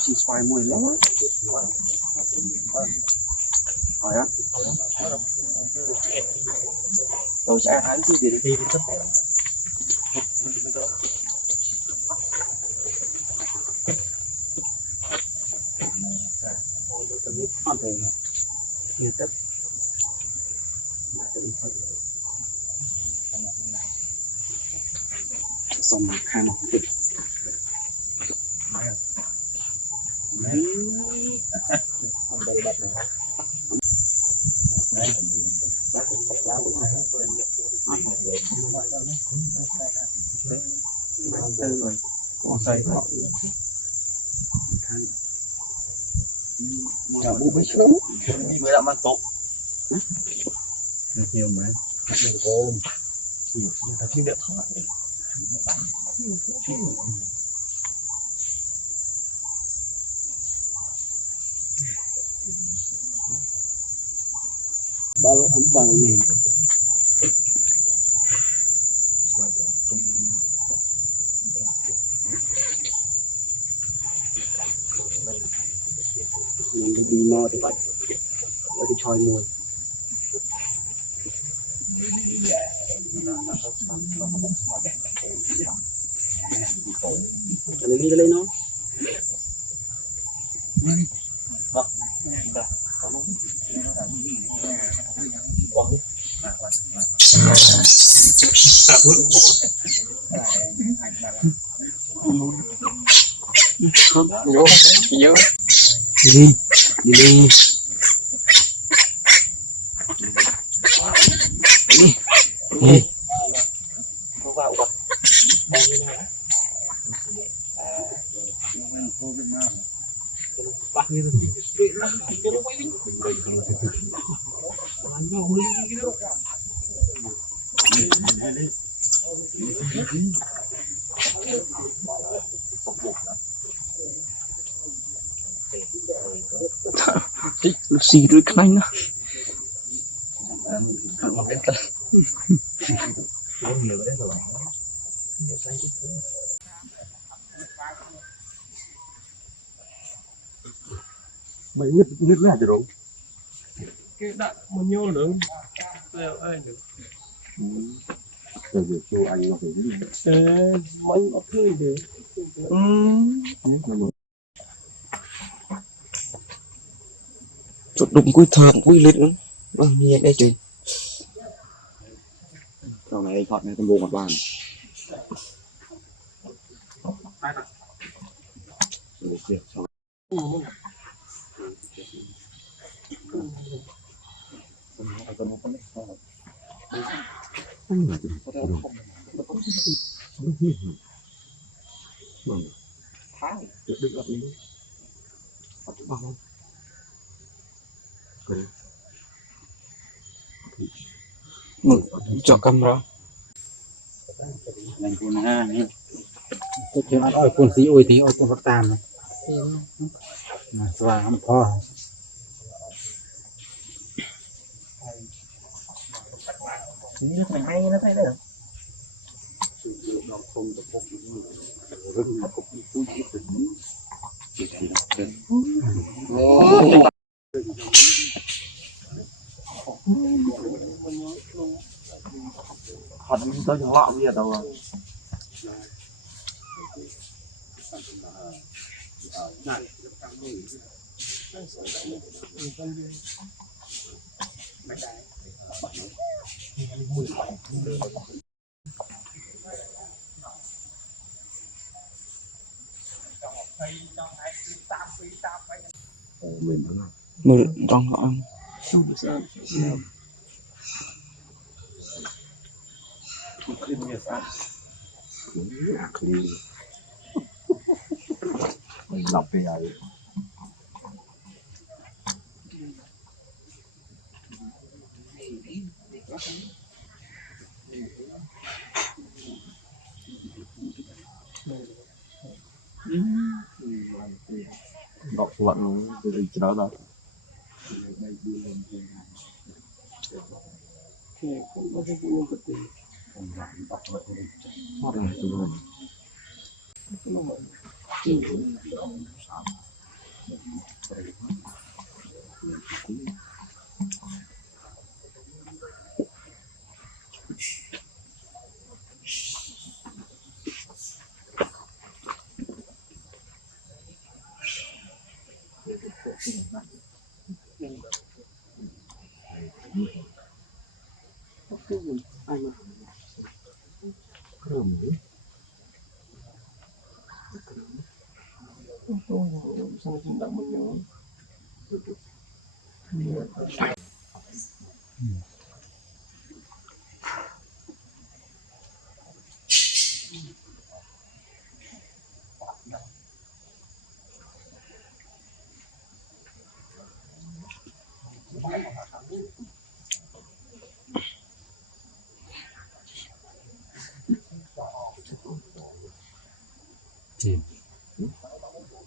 xì xoài mùi lắm á hỏi á tôi sẽ ăn gì để đi ăn thì như thế xong khăn rồi có say cả bố biết lắm mới đã mang tốt nhiều mà ôm ta phim điện thoại bao ấm bao này mình đi mò thì vậy ở đi choi mùi đi lên nó đi đi đi đi xì rồi cái này mấy nước là rồi cái đạn một nhiêu nữa đều ai được rồi cho anh nó phải mấy nó tươi được chốt đụng cuối thơm cuối lít nữa bằng như đây chị sau này chọn này con vô một bàn cho camera làm con ha nhé tôi chưa ăn ôi con xí ôi tí ôi con vật tam này và không pho nước này hay nó thấy đấy họ tới cho họ bây giờ đâu mình trong họ mình lọc về ấy đọc vận từ đó đó Sama tidak menyo. chìm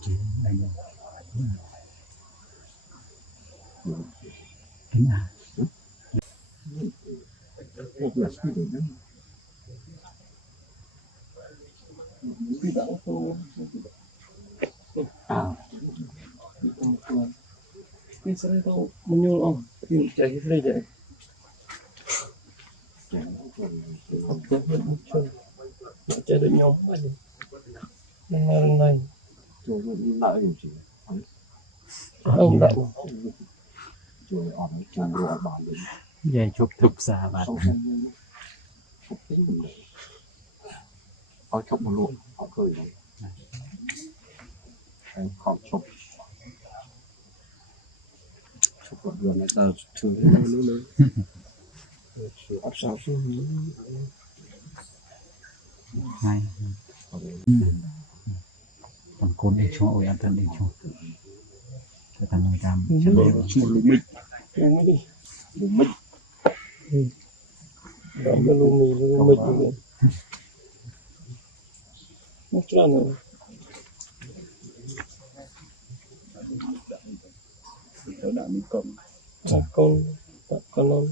chìm anh kính à Tidak aku. Ini saya tahu menyul om. Ini cari saya je. Apa muncul? Nak cari nyom aja. Lain-lain. Rồi lại làm gì? Không đậm. Rồi ở trong rồi bàn đi. về chụp thực xa bạn Có chụp một luôn, họ cười đấy. Anh không chụp. Chụp một lần này ta thử nữa. Áp sao xuống. ngay còn côn đi cho ôi ăn thân đi cho cái thằng người làm chân đều Một lục mịch. Uống đi. Lục mịch. Đó cái lùi mì lùi mì vậy. Nó ra nữa. Nó đã bị cầm. Con non